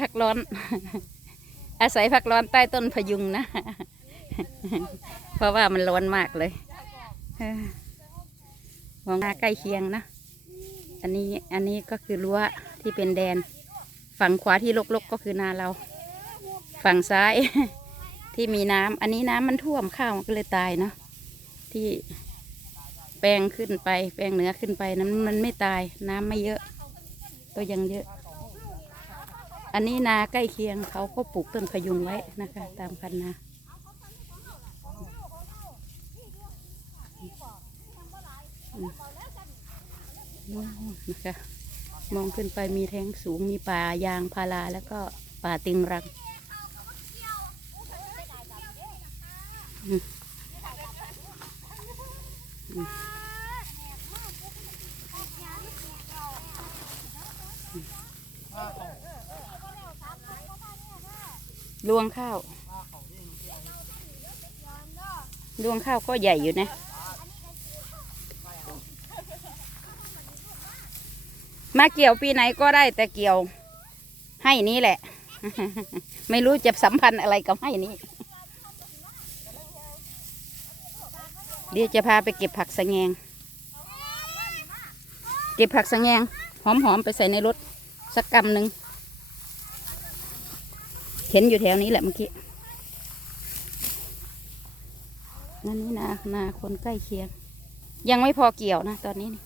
พักร้อน อาศัยพักร้อนใต้ต้นพยุงนะ เพราะว่ามันร้อนมากเลยมองหน้าใกล้เคียงนะ อันนี้อันนี้ก็คือรั้วที่เป็นแดน ฝั่งขวาที่ลกๆก็คือนาเรา ฝั่งซ้ายที่มีน้ำอันนี้น้ำมันท่วมข้าวมันก็เลยตายเนาะที่แปลงขึ้นไป แปลงเหนือขึ้นไปน้ำมันไม่ตาย น้ำไม่เยอะก็ยังเยอะ อันนี้นาใกล้เคียงเขาก็ปลูกต้นพยุงไว้นะคะ ตามคันนาอืมนะคะมองขึ้นไปมีแท้งสูงมีป่ายางพาราแล้วก็ป่าติงรังอืม รวงข้าว รวงข้าวก็ใหญ่อยู่นะ มาเกี่ยวปีไหนก็ได้แต่เกี่ยว ให้นี้แหละ ไม่รู้จะสัมพันธ์อะไรกับให้นี้ เดี๋ยวจะพาไปเก็บผักสะแงง เก็บผักสะแงง หอมๆไปใส่ในรถสักกำหนึ่ง เห็นอยู่แถวนี้แหละเมื่อกี้นั่นนี่นานาคนใกล้เคียง ยังไม่พอเกี่ยวนะ ตอนนี้นี่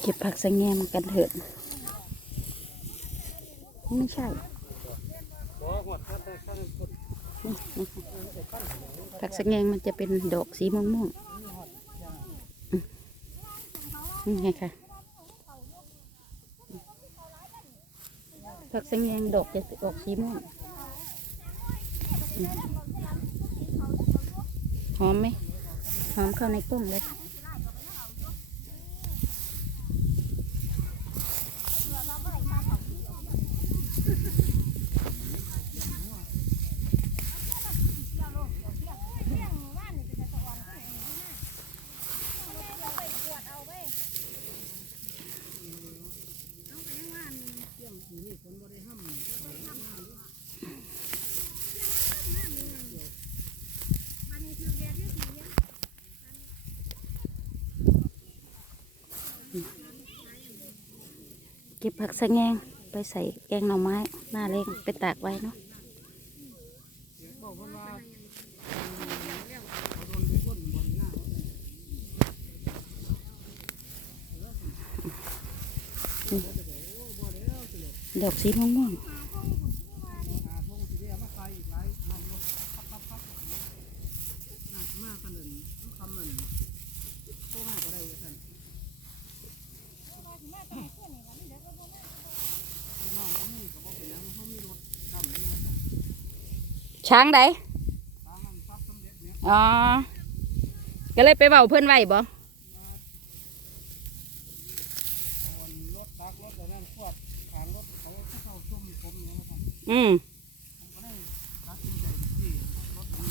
เก็บผักสะแงงกันเถิด ไม่ใช่ผักสะแงงมันจะเป็นดอกสีม่วงๆอืมนี่ไงค่ะผักสะแงงดอกจะออกสีม่วงหอมไหมหอมเข้าในกล้องเลย เก็บผักสะแงงไปใส่แกงหน่อไม้ หน้าเล้งไปตากไว้เนาะดอกสีม่วงๆ ช้างใดอ๋อ ก็เลยไปเบาเพื่อนไว้บ่รถตักรถอะไรนั่นควบขางรถเขาเข้าจุ่มผมอย่างนี้ครับอืมผมก็ได้ตัดสินใจที่รถนี้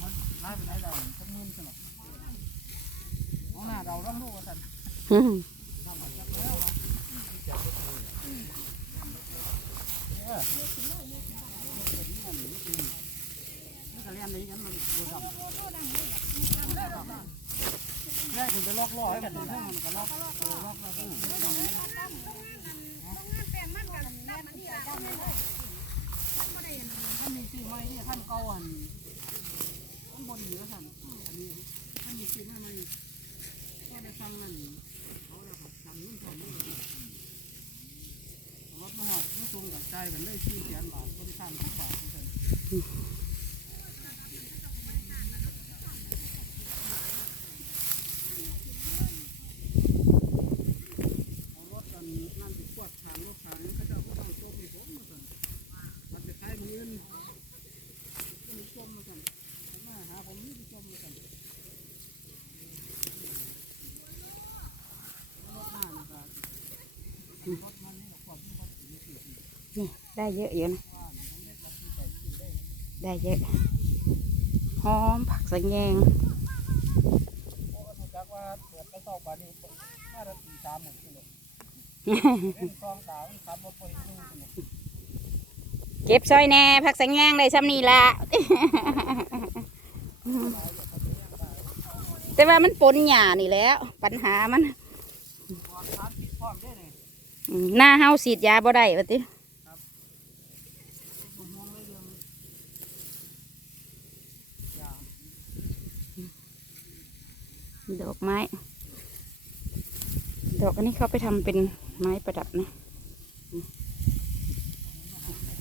มันไล่ไปไหนได้สักหมื่นสนับเอาหน้าเราต้องรู้ว่าสัน อืม ทำมาจากแล้วว่านี่ก็เรียนนี้กันมันดูดำแรกถึงไป ลอกล้อให้กันที่ห้องมันก็ลอกเออลอกแล้วก็ท่านมีชื่อไหมเนี่ท่านเก่าอันท่านบนเหนือท่านอันนี้ท่านมีชื่อไหมมันก็ได้ฟังนั่นเขาได้ครับสั่งนู่นสั่งนี่รถมาหอดมาส่งกับใจกันได้สี่แสนบาทก็ได้ข้ามที่บาทที่ท่านเอารถกันนั่นไปขวดทางรถทางนี้เขาจะเอาเข้าโต๊ะไปผมมาสั่นมันจะใช้มือนี่ก็มีจมมาสั่นผมมาหาผมนี่ไปจมมาสั่น รถหน้านะครับ นี่ ได้เยอะอยู่นะได้เยอะหอมผักสะแงงโอ้ก็จักว่าเปิดไปสองบาทนี่มาได้ตีสามหมดเลยเป็นซองสาวขับรถไปดูสิเก็บซอยแหน่ผักสะแงงได้ซ้ำนี่ละแต่ว่ามันปนหญ้านี่แหล้ว ปัญหามันพร้อมทานปิดพร้อมได้เลยอืมหน้าเฮาสีดยาบ่ได้ว่าติ ผมมองเลยเรื่องยา ดอกไม้ ดอกอันนี้เขาไปทำเป็นไม้ประดับนะ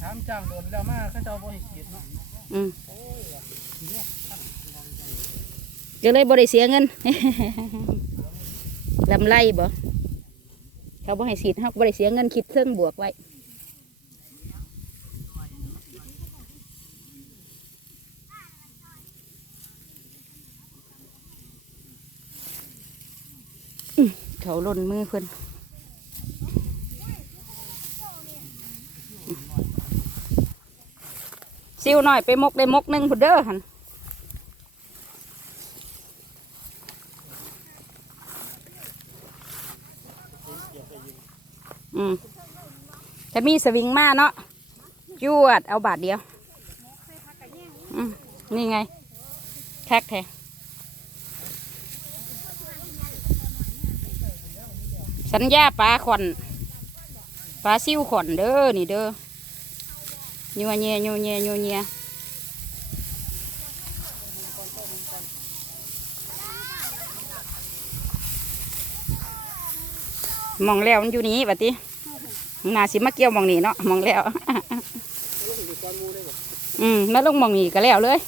ถามจ้างโดนแล้วมาเขาเจ้าบ่ให้ฉีดเนาะอืมโอ้ยว่ะเนี่ยท่านลองใจก็เลยบ่ได้เสียเงินลำไรบ่เขาบ่ให้สีดเฮาก็บ่ได้เสียเงินคิดเครื่องบวกไว้ อื้อ เขาล่นมือเพิ่นซิวหน่อยไปมกได้มกหนึ่งพุนเด้อหันอืมถ้ามีสวิงมาเนาะจวดเอาบาทเดียว อืมนี่ไงแท็กแท้ สัญญาปลาขอนปลาซิวขอนเด้อนี่เด้อยัวเนียยัวเนียยัวเนียมองแล้วมันอยู่นี่บัดตินาสิมาเกี่ยวมองนี่เนาะมองแล้ว อืมแล้วลงมองนี่ก็แล้วเลย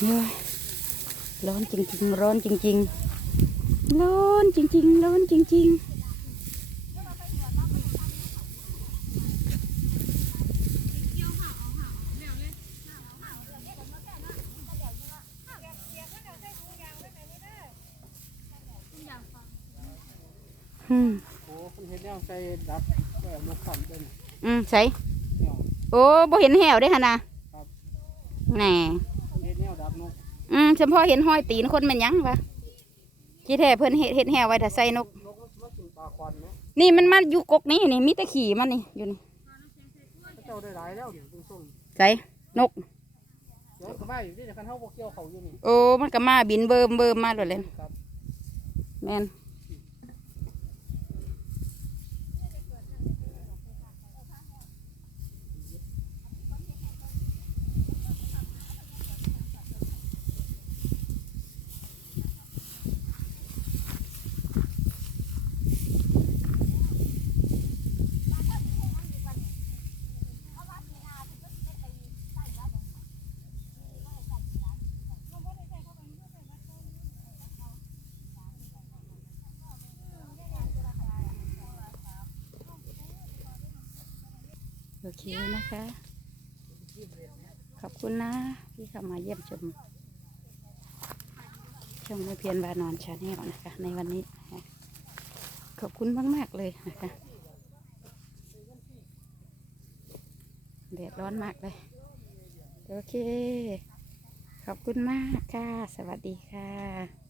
เฮ้ยร้อนจริงๆ ร้อนจริง ๆ ร้อนจริงๆร้อนจริง ๆอืมโอ้คนเห็นแนวใจดับแบบนกขันเป็นอืมใส่แนวโอ้บ่เห็นแหวได้อฮะนะครับแหน่คนเห็นแนวดับนกอืมเฉพาะเห็นห้อยตีนคนแมันหยังวะ ที่แท้เพิ่นเห็ดเห็ดแหวไว้ถ้าใส่นก นี่มันมาอยู่กกนี่นี่มีแต่ขี่มันนี่อยู่นี่เจ้าได้หลายแล้วเดี๋ยวส่งใส่นกเดี๋ยวสบาอยู่ที่จะคันเฮาบ่เกี่ยวเขาอยู่นี่โอ้มันก็มาบินเบิ่มเบิ่มมาเลยเลยครับ แม่น โอเคนะคะ ขอบคุณนะที่เข้ามาเยี่ยมชมช่องแม่เพียนบานอนชาแนลนะคะ ในวันนี้ ขอบคุณมาก ๆ เลยนะคะแดดร้อนมากเลย โอเค ขอบคุณมากค่ะ สวัสดีค่ะ